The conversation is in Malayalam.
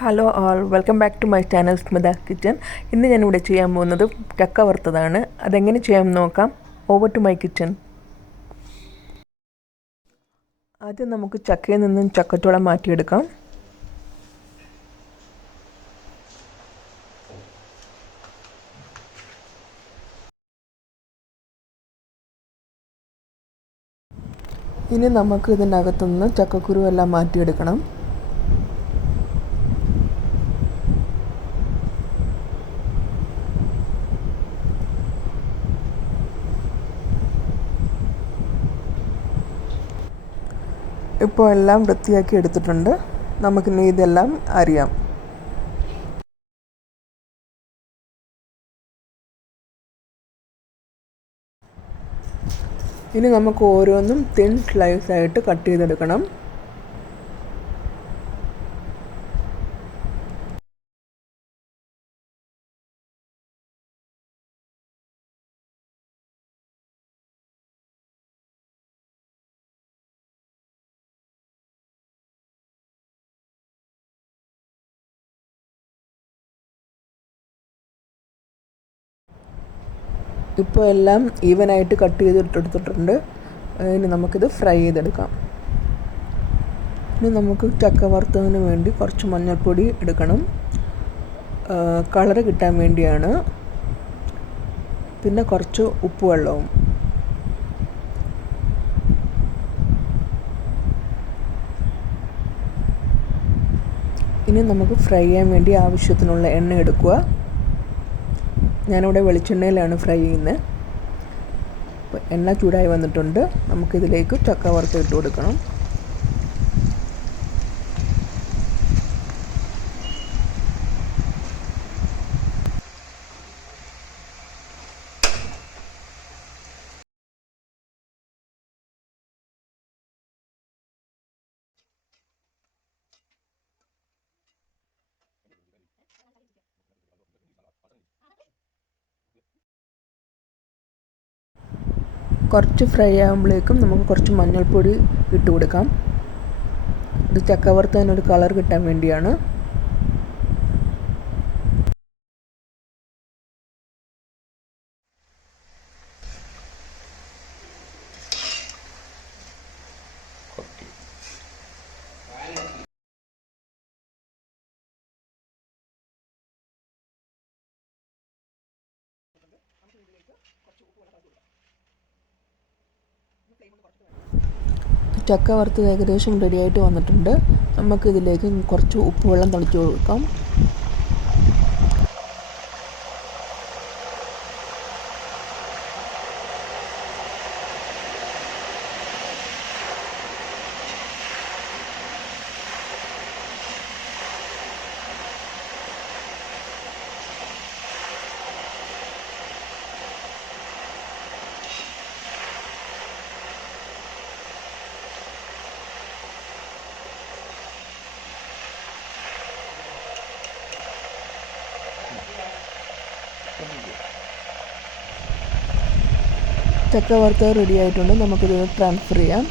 Hello all, welcome back to my channel Smitha kitchen. ഇന്ന് ഞാനിവിടെ ചെയ്യാൻ പോകുന്നത് ചക്ക വറുത്തതാണ്. അതെങ്ങനെ ചെയ്യാമെന്ന് നോക്കാം. Over to my kitchen. ആദ്യം നമുക്ക് ചക്കയിൽ നിന്നും ചക്കച്ചോളം മാറ്റിയെടുക്കാം. ഇനി നമുക്ക് ഇതിനകത്തുനിന്ന് ചക്കക്കുരു എല്ലാം മാറ്റിയെടുക്കണം. ഇപ്പോൾ എല്ലാം വൃത്തിയാക്കി എടുത്തിട്ടുണ്ട്. നമുക്കിനി ഇതെല്ലാം അരിയാം. ഇനി നമുക്ക് ഓരോന്നും തിൻ സ്ലൈസായിട്ട് കട്ട് ചെയ്തെടുക്കണം. ഇപ്പോൾ എല്ലാം ഈവനായിട്ട് കട്ട് ചെയ്തിട്ടെടുത്തിട്ടുണ്ട്. ഇനി നമുക്കിത് ഫ്രൈ ചെയ്തെടുക്കാം. ഇനി നമുക്ക് ചക്ക വറുത്തതിന് വേണ്ടി കുറച്ച് മഞ്ഞൾപ്പൊടി എടുക്കണം. കളറ് കിട്ടാൻ വേണ്ടിയാണ്. പിന്നെ കുറച്ച് ഉപ്പ് വെള്ളവും. ഇനി നമുക്ക് ഫ്രൈ ചെയ്യാൻ വേണ്ടി ആവശ്യത്തിനുള്ള എണ്ണ എടുക്കുക. ഞാനിവിടെ വെളിച്ചെണ്ണയിലാണ് ഫ്രൈ ചെയ്യുന്നത്. അപ്പോൾ എണ്ണ ചൂടായി വന്നിട്ടുണ്ട്. നമുക്കിതിലേക്ക് ചക്ക വറുത്ത് ഇട്ട് കൊടുക്കണം. കുറച്ച് ഫ്രൈ ആകുമ്പോഴേക്കും നമുക്ക് കുറച്ച് മഞ്ഞൾപ്പൊടി ഇട്ട് കൊടുക്കാം. ഇത് ചക്ക വറുത്തതിനൊരു കളർ കിട്ടാൻ വേണ്ടിയാണ്. ചക്ക വറുത്തത് ഏകദേശം റെഡിയായിട്ട് വന്നിട്ടുണ്ട്. നമുക്കിതിലേക്ക് കുറച്ച് ഉപ്പ് വെള്ളം തളിച്ച് കൊടുക്കാം. ചക്ക വറുത്തത് റെഡി ആയിട്ടുണ്ട്. നമുക്കിത് ട്രാൻസ്ഫർ ചെയ്യാം.